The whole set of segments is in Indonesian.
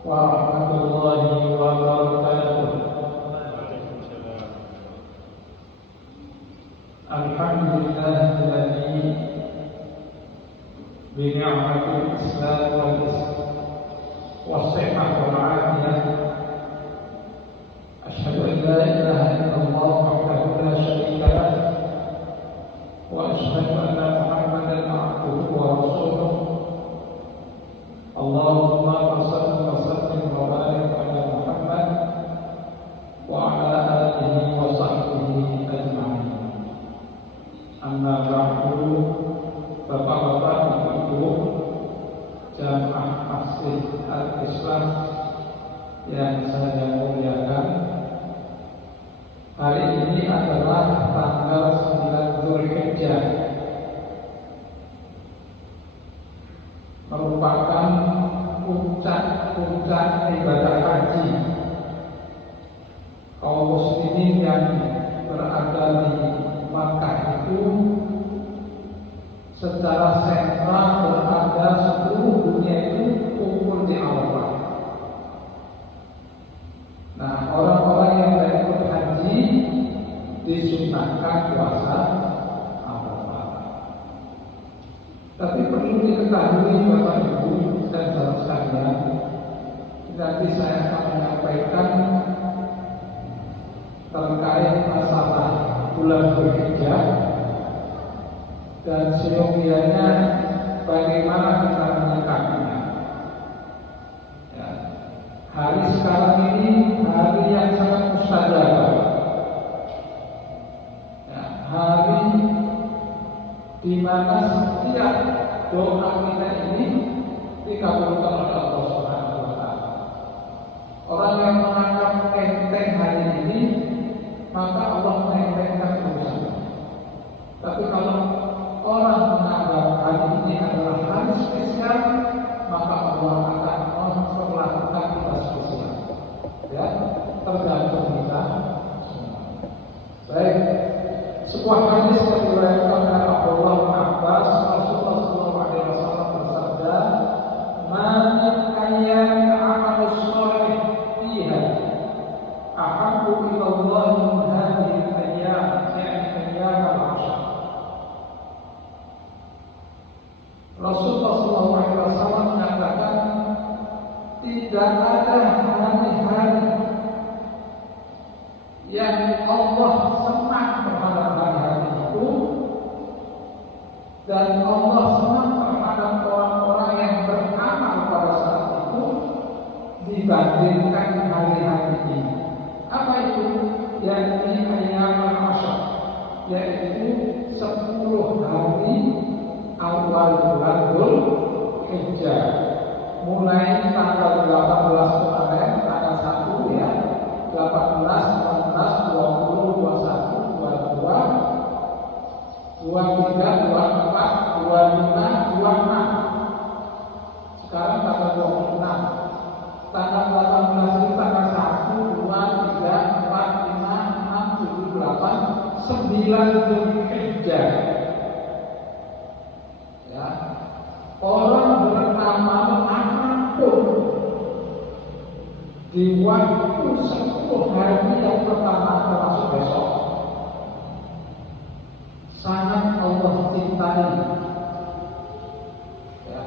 warahmatullahi wabarakatuh. Alhamdulillahilladzi bi ni'matil Islam wal sihhah wal 'afiyah. Asyhadu an la ilaha illallah wahdahu la syarika lah wa asyhadu anna Muhammadan 'abduhu wa rasuluh. Allahumma shalli wa sallim wa barik ala Muhammad wa ala alihi wa sahbihi ajma'in. Amma ba'du, Bapak-bapak, Ibu-ibu, jamaah Masjid Al-Islam yang saya muliakan, hari ini adalah tanggal 9 Dzulhijjah, merupakan puncak ibadah haji kaum muslimin yang berada di Makkah itu secara sentral berada seluruh dunia itu kumpul di Arafah. Nah, orang-orang yang berikut haji disunahkan puasa Arafah. Tapi perlu diketahui Bapak Ibu dan saudara sekalian, nanti saya akan menyampaikan terkait masalah bulan Dzulhijjah dan seyogianya bagaimana kita menyikapinya. Ya. Hari sekarang ini hari yang sangat mustajab. Ya, hari di mana setiap doa kita ini dikabulkan oleh Allah Subhanahu wa taala. Orang yang menganggap enteng hari ini, maka Allah mengentengkan urusannya. Tapi kalau orang menganggap hari ini adalah hari spesial, maka Allah akan memperlakukan kita spesial. Ya, tergantung kita semua. Baik, sebuah hadis yang diriwayatkan oleh Abdullah bin Abbas, Rasulullah SAW bersabda, "Man ayyamin 'amalus shalih fiha ahabbu ila Allah min hadhihi al-ayyam, ya'ni ayyam al-'ashr." Rasulullah SAW mengatakan, tidak ada hari-hari yang Allah senang terhadap hari-hari itu, dan Allah senang terhadap orang-orang yang beramal pada saat itu dibandingkan hari-hari ini. Apa itu? Yakni ayyam al-'ashr, yaitu 10 hari awal bulan Dzulhijjah, mulai tanggal 18 kemarin, tanggal 1 ya, 18, 19, 20, 21, 22, 23, 24, 25, 26. Sekarang tanggal 26. Tanggal 18 itu tanggal 1, 2, 3, 4, 5, 6, 7, 8, 9 Dzulhijjah. Ya. Orang beramal apapun di waktu 10 hari yang pertama termasuk besok, sangat Allah cintai. Ya.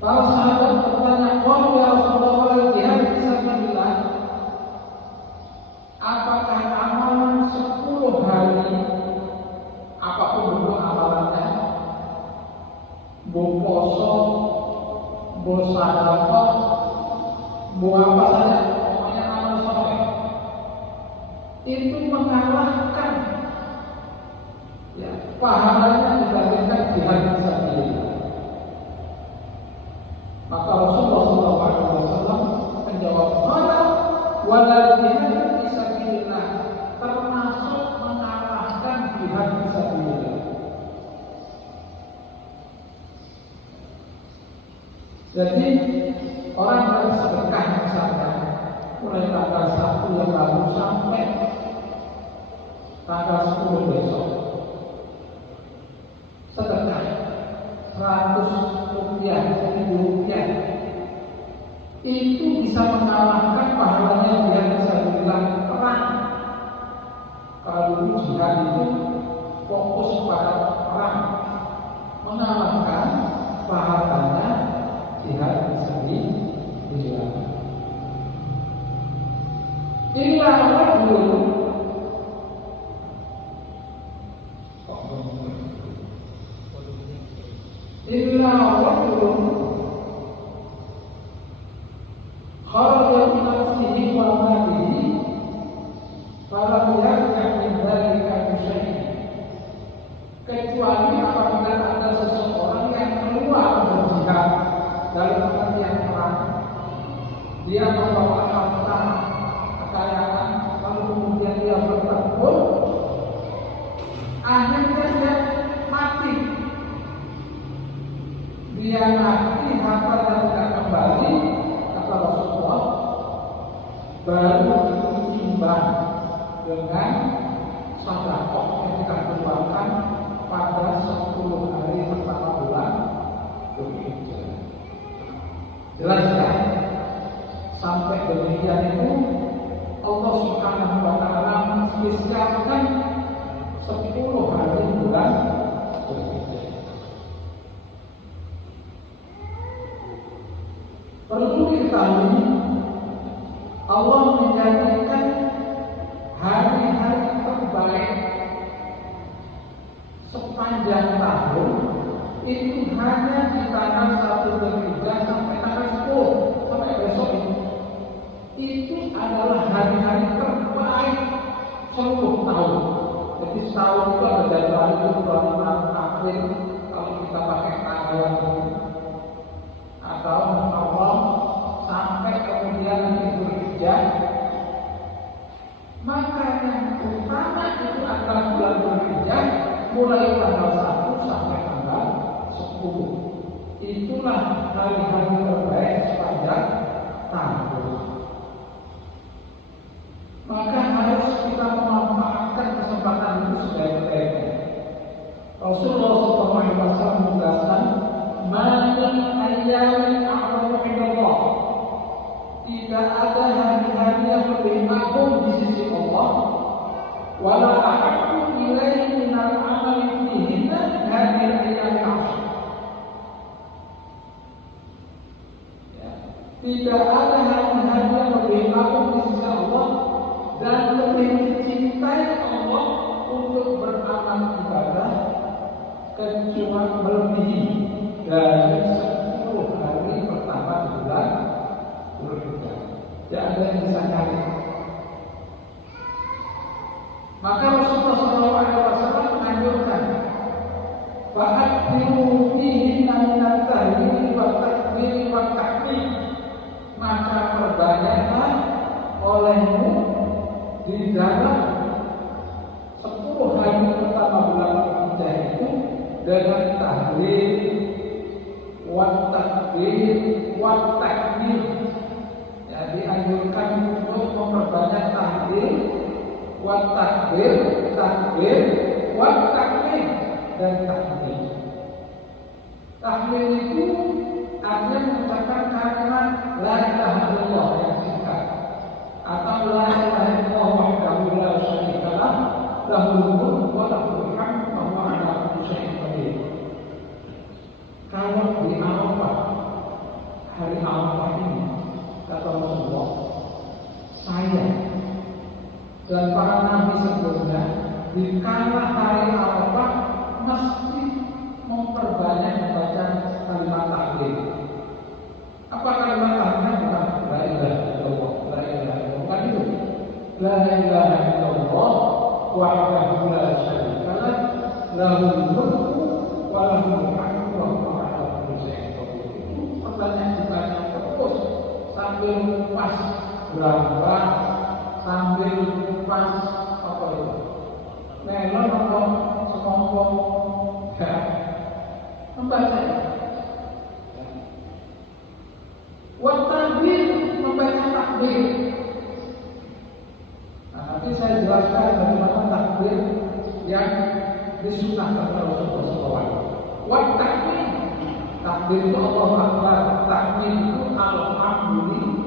Para sahabat bertanya, "Ya Rasulullah, jihad fisabilillah, apakah amalan 10 hari apapun bentuk amalannya, mau poso, mau sedekah, mau apa saja, pokoknya amal soleh, itu mengalahkan ya pahalanya dibandingkan jihad fisabilillah." Maka Rasulullah SAW menjawab, "Mana wala jihad fisabilillah, termasuk mengalahkan jihad fisabilillah." Jadi orang harus sedekah misalnya mulai tanggal 1 yang lalu sampai tanggal 10 besok, sedekah 100 rupiah, 1000 rupiah, bisa mengalahkan pahalanya jihad fisabilillah perang. Kalau dulu jihad itu fokus pada perang, mengalahkan pahalanya jihad fisabilillah. Inilah Allah dulu. Inilah Allah dulu. Kharaja min nafsihi wa malihi falam yarja' min dzalika bisyai'. Kecuali apabila ada seseorang yang keluar berjihad dalam artian perang, dia membawa harta kekayaan, lalu kemudian dia bertempur, akhirnya dia mati. Dia mati, hartanya tidak kembali, kata Rasulullah, baru ditimbang dengan sedekah yang kita keluarkan pada 10 hari pertama bulan Dzulhijjah. Jelas ya? Sampai demikian itu Allah Subhanahu wa taala menspesialkan 10 hari bulan Dzulhijjah. Perlu diketahui, Allah menjadikan hari-hari terbaik sepanjang tahun itu hanya di tanggal 1 Dzulhijjah sampai tanggal 10 sampai besok ini. Itu adalah hari-hari terbaik seluruh tahun. Jadi setahun itu ada Januari, Februari, Maret, April kalau kita pakai tanggal ini, atau Muharram sampai kemudian Dzulhijjah. Maka yang utama itu adalah bulan Dzulhijjah, mulai tanggal 1 sampai tanggal 10. Itulah hari-hari terbaik sepanjang tahun. Maka harus kita memanfaatkan kesempatan itu sebaik-baiknya. Rasulullah SAW menjelaskan, "Ma min ayyamin a'zamu 'indallah." Tidak ada hari-hari yang lebih agung di sisi Allah, wala ahabbu ilaihi minal 'amali fihinna hadhihi al-ayyamil 'ashr. Tidak ada hari-hari yang lebih agung di sisi Allah dan lebih dicintai Allah untuk beramal ibadah kecuali melebihi dari 10 hari pertama bulan Dzulhijjah. Tidak ada yang bisa cari. Maka Rasulullah SAW menganjurkan, "Fa'akhiru fihi minat tahlil wa takbir wa tahmid." Maka perbanyaklah olehmu di dalam 10 hari pertama bulan Dzulhijjah itu dengan tahlil, wa takbir, wa tahmid. Ya, dianjurkan untuk memperbanyak tahlil, wa takbir, wa tahmid dan tahmid. Tahmid itu artinya mengucapkan kalimat la ilaha illallah yang singkat, atau la ilaha illallah wahdahu la syarika lah, lahul mulku wa lahul hamdu wa huwa ala kulli syai'in qadir. Kalau di Arafah, hari Arafah ini, kata Rasulullah, saya dan para nabi sebelumnya di kala hari Arafah mesti memperbanyak membaca kalimat tahlil. Apa kalimat tahlilnya? Bukan la ilaha illallah, la ilaha illallah, bukan itu. La ilaha illallah wahdahu la syarika lah, lahul mulku wa lahul hamdu wa huwa ala kulli syai'in qadir. Itu pertanyaan ditanya terus sambil kupas berapa, sambil kupas apa itu? Melon atau semongko, ya, membaca. Waktabir, membaca takbir. Nah, nanti saya jelaskan bagaimana takbir yang disunahkan oleh Rasulullah SAW. Waktabir, takbir itu Allahu Akbar, takbir itu alhamdulillah.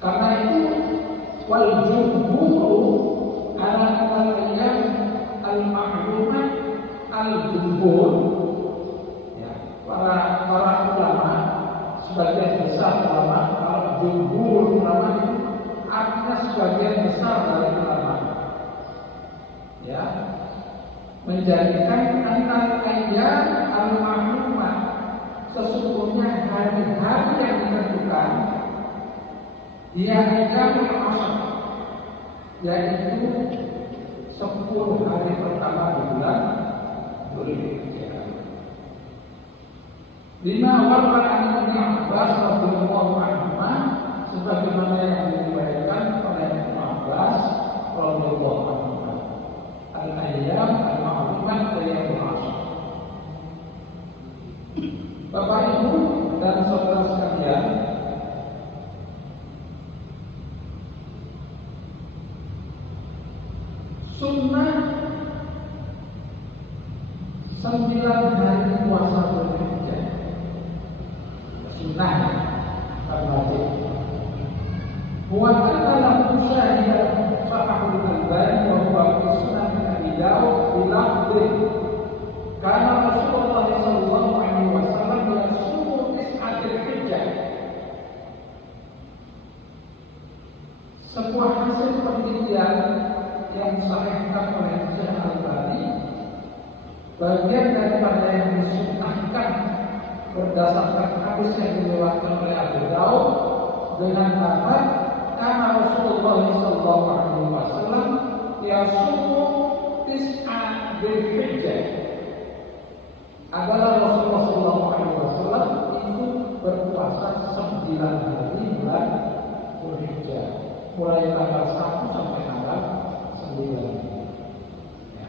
Karena itu wal jumhur ala al-ayyam al-ma'lumat al-jumhur, ya, para ulama, sebagian besar ulama, kalau jumhur ulama itu artinya sebagian besar dari ulama, ya, menjadikan al-ayyam al-ma'lumat, sesungguhnya hari-hari yang ditentukan dia ayyamul ashr, yaitu 10 hari pertama di bulan Dzulhijjah. Lima warna Ibnu Abbas radhiyallahu anhu, sebagaimana yang diriwayatkan oleh Ibnu Abbas radhiyallahu anhu, al-ayyam al-ma'lumat ayyamul ashr. Bapak Ibu dan saudara sekalian, sunnah 9 hari puasa Dzulhijjah, sunnah bukan wajib. Wa adalah musyahidah Sahihul Albani wa huwa fi Sunan Abi Dawud bilafdh karena Rasulullah sallallahu alaihi wasallam yasumu tis'atul hijjah. Sebuah hasil penelitian yang disahihkan oleh Syekh Al-Albani, bagian daripada yang disunnahkan berdasarkan hadis yang diriwayatkan oleh Abu Daud dengan kata karena Rasulullah sallallahu alaihi wasallam yasumu tis'a dzulhijjah, adalah Rasulullah sallallahu alaihi wasallam itu berpuasa 9 hari bulan Dzulhijjah, mulai tanggal 1 sampai tanggal 9. Ya.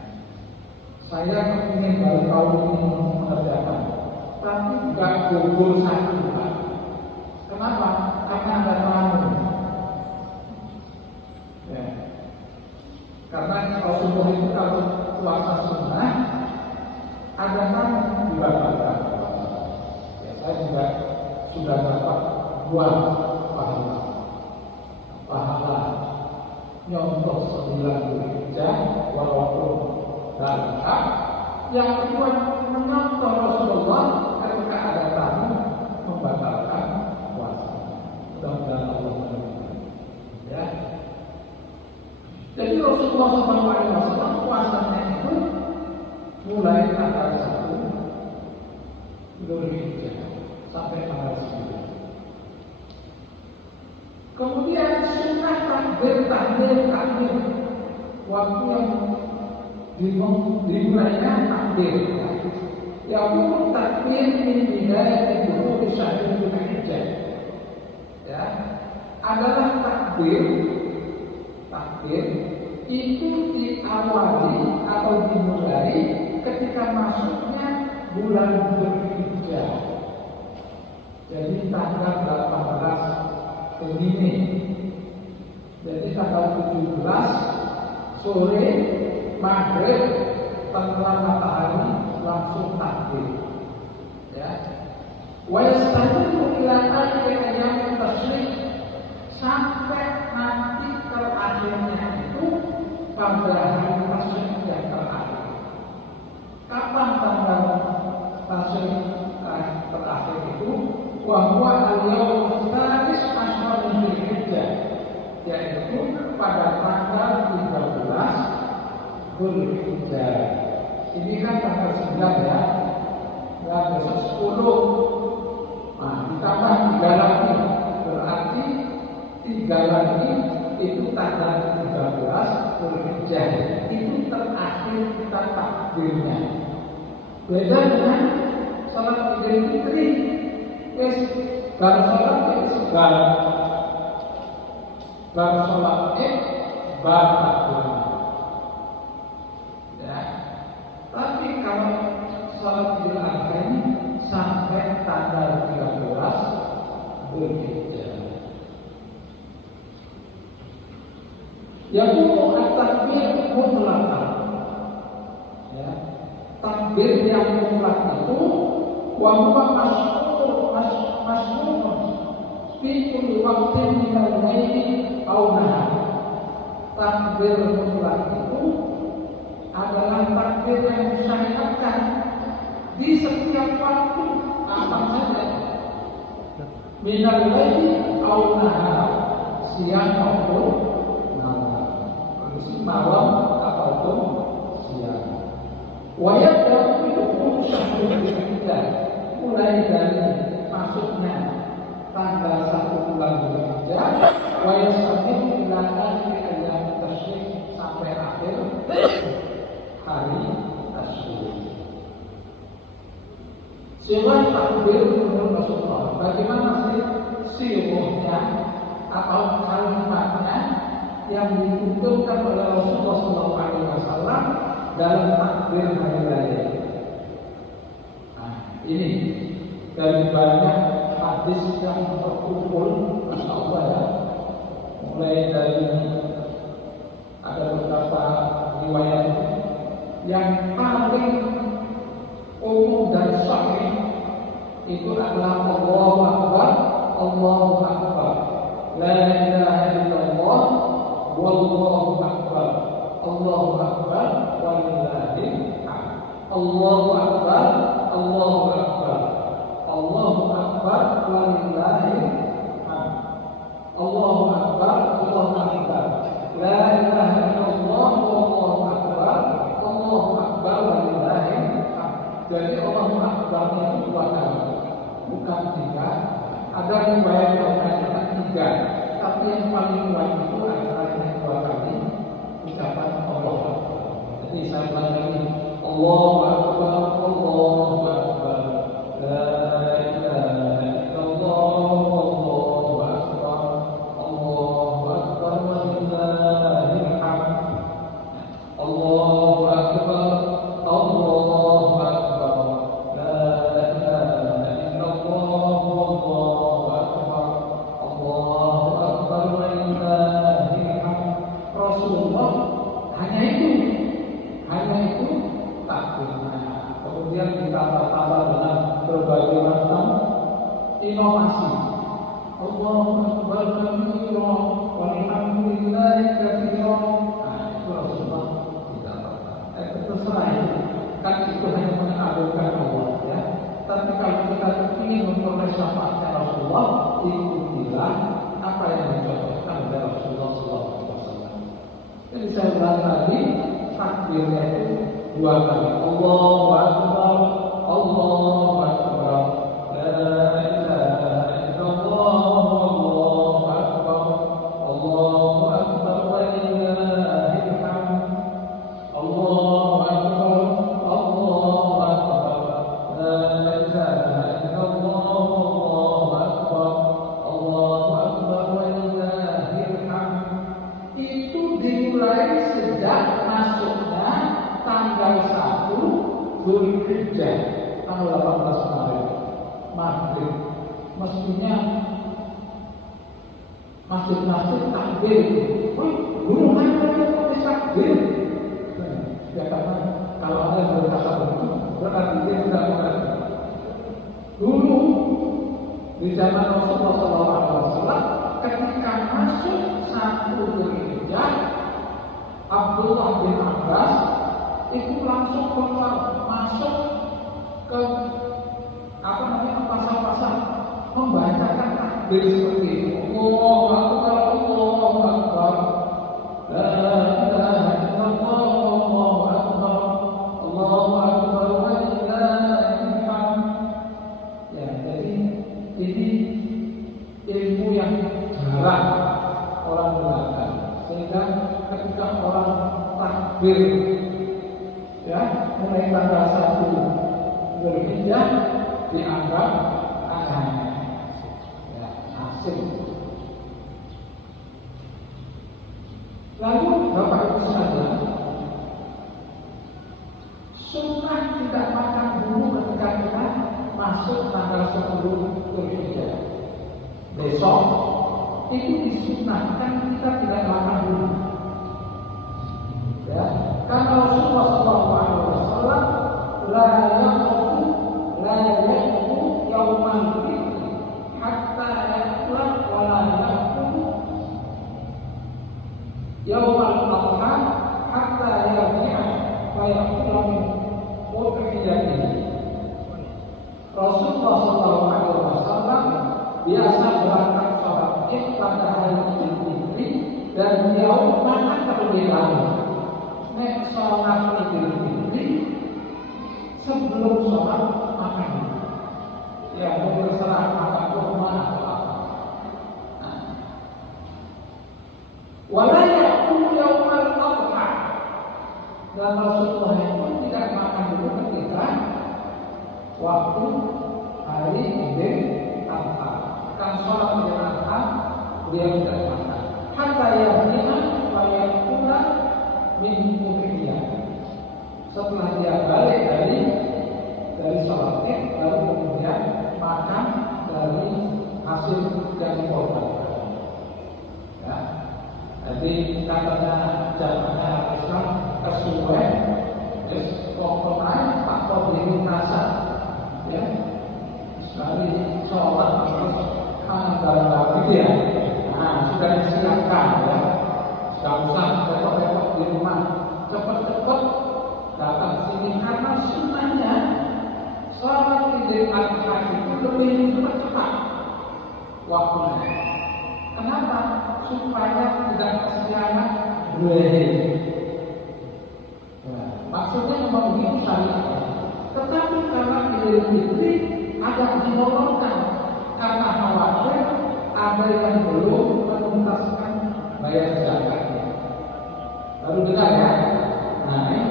Saya ingin baru tahun ini mengerjakan, tapi nggak gugur satu, Pak. Kenapa? Karena ada tamu. Ya. Karena kalau subuh itu kalau puasa sunnah ada tamu dibatalkan. Ya, saya juga sudah dapat 2 pahala nyontoh 9 Dzulhijjah walaupun dalam yang kedua menonton Rasulullah ketika ada tamu membatalkan puasa. Mudah-mudahan Allah menerima. Ya. Jadi Rasulullah SAW puasanya itu mulai tanggal 1 Dzulhijjah sampai tanggal 9. Kemudian sunnah takbir waktu yang dimulainya takbir. Yang takbir min bidayah itu syahrul Dzulhijjah. Ya, adalah takbir itu diawali atau dimulai ketika masuknya bulan Dzulhijjah. Jadi tanggal 18 Gemini. Jadi tanggal 17 sore maghrib tenggelam matahari langsung takbir. Ya. Wa yastamiru ila akhir ayyam tasyrik, sampai nanti terakhirnya itu pada hari tasyrik yang terakhir. Kapan tanggal tasyrik terakhir itu? Wa huwa al-yawm tsalis asyhar Dzulhijjah, yaitu pada tanggal 13 Dzulhijjah. Ini kan tanggal 9 ya. Dan besok 10. Nah, ditambah 3 lagi. Berarti 3 lagi itu tanggal 13 Dzulhijjah. Itu terakhir kita takbirnya. Beda dengan salat Idul Fitri. Baru sholat baru takbir. Ya. Tapi kalau sholat Idul Adha ini sampai tanggal 13 Dzulhijjah. Yang takbir mutlak. Ya. Takbir yang mutlak itu wa huwa masyhur fi kulli waqtin min al-laili aw nahar. Takbir mutlak itu adalah takbir yang disyariatkan di setiap waktu apa saja. Min al-laili aw nahar, siang maupun malam, malam ataupun siang. Wa yabda'u bi syahrul dzulhijjah, mulai dari masuknya tanggal 1 bulan Dzulhijjah, wa yastamir ila akhir ayyam tasyrik, sampai akhir hari tasyrik. Sirah takbir menurut Rasulullah. Bagaimana sih sirahnya atau kalimatnya yang dituturkan oleh Rasulullah SAW dalam takbir hari raya? Nah, ini dari banyak hadis yang terkumpul, Masya Allah ya, mulai dari ada beberapa riwayat yang paling umum dan sahih itu adalah Allahu Akbar, Allahu Akbar, la ilaha illallah, wallahu akbar, Allahu akbar, walillahil hamd. Allahu akbar, Allahu akbar, Allahu akbar, walillahil hamd. Allahu akbar, Allahu akbar, la ilaha illallah, wallahu akbar, Allahu akbar, walillahil hamd. Jadi Allahu akbarnya itu 2 kali, bukan 3. Ada riwayat yang mengatakan 3, tapi yang paling kuat itu adalah yang 2 kali ucapan Allahu Akbar. Jadi saya ulang lagi, Allahu Akbar, Allahu Akbar, la ilaha illallah, Allahu Akbar, Allahu Akbar, walillahil hamd. Allahu Akbar, Allahu Akbar, la ilaha illallah, Allahu Akbar, Allahu Akbar, walillahil hamd. Rasulullah hanya itu takbirnya. Kemudian ditambah-tambah dengan berbagai macam inovasi. Allahu Akbar kabira, walhamdulillahi katsira. Nah, itu Rasulullah ditambahkan. Terserah itu. Kan itu hanya mengagungkan Allah ya. Tapi kalau kita ingin memperoleh syafaatnya Rasulullah, ikutilah apa yang dicontohkan oleh Rasulullah SAW. Jadi saya ulang tadi, takbirnya itu 2 kali. Allahu Akbar, Allahu Akbar, la ilaha illallah, Allahu Akbar, Allahu Akbar, walillahil hamd. Allahu Akbar, Allahu Akbar, la ilaha illallah, Allahu Akbar, Allahu Akbar, walillahil hamd. Itu dimulai sejak masuknya tanggal 1 Dzulhijjah, tanggal 18 Maret, maghrib. Mestinya masjid-masjid takbir. Dulu ada takbir. Ya karena kalau ada yang berkata begitu, berarti dia tidak mengerti. Dulu di zaman Rasulullah SAW, ketika masuk 1 Dzulhijjah, Abdullah bin Abbas itu langsung keluar masuk ke pasar-pasar membacakan takbir seperti itu. Allahu Akbar, Allahu Akbar, la ilaha illallah, Allahu Akbar, Allahu Akbar, walillahil hamd. Ya, jadi ini ilmu yang jarang orang gunakan, sehingga ketika orang takbir ya mulai tanggal 1 Dzulhijjah dianggap aneh, ya, asing. Lalu Bapak Ibu sekalian, sunnah tidak makan dulu ketika kita masuk tanggal 10 Dzulhijjah. Besok itu disunahkan kita tidak makan dulu. Ya, karena Rasulullah SAW la yaqulu yaumal fitri hatta yaqula pada hari Idul Fitri dan beliau makan terlebih dahulu. Nek sholat Idul Fitri sebelum sholat makan. Ya, terserah makan kurma atau apa. Wala ya'kul yaumal adha. Dan Rasulullah pun tidak makan dulu ketika waktu hari Idul Adha. Kan sholat Idul Adha beliau tidak makan. Hatta ya'tina wa ya'kula min muhiyah. Setelah dia balik dari sholat Id, baru kemudian makan dari hasil yang dikorbankan. Ya. Jadi katanya jamannya Islam kesuwen, terus pokoknya tak boleh rasa, ya. Sekali sholat terus dalam ya. Nah, sudah disiapkan, ya. Gak usah repot-repot di rumah, cepet-cepet datang sini karena sunnahnya sholat Idul Adha itu lebih cepat waktunya. Kenapa? Supaya tidak kesiangan boleh. Nah, maksudnya memenuhi syariat. Tetapi karena Idul Fitri agak dimolongkan karena khawatir ada yang belum menuntaskan bayar zakatnya. Baru dengar ya? Nah ini.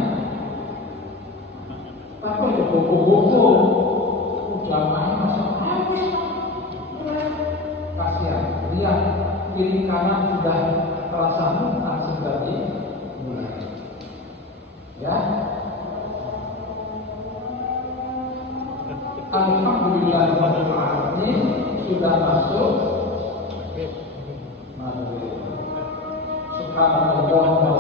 Tapi itu buku-buku jamaah masuk habis. Kasihan. Lihat kiri kanan sudah terasa muntah sudah dimulai. Ya. Alhamdulillah ini sudah masuk. Subhanallah.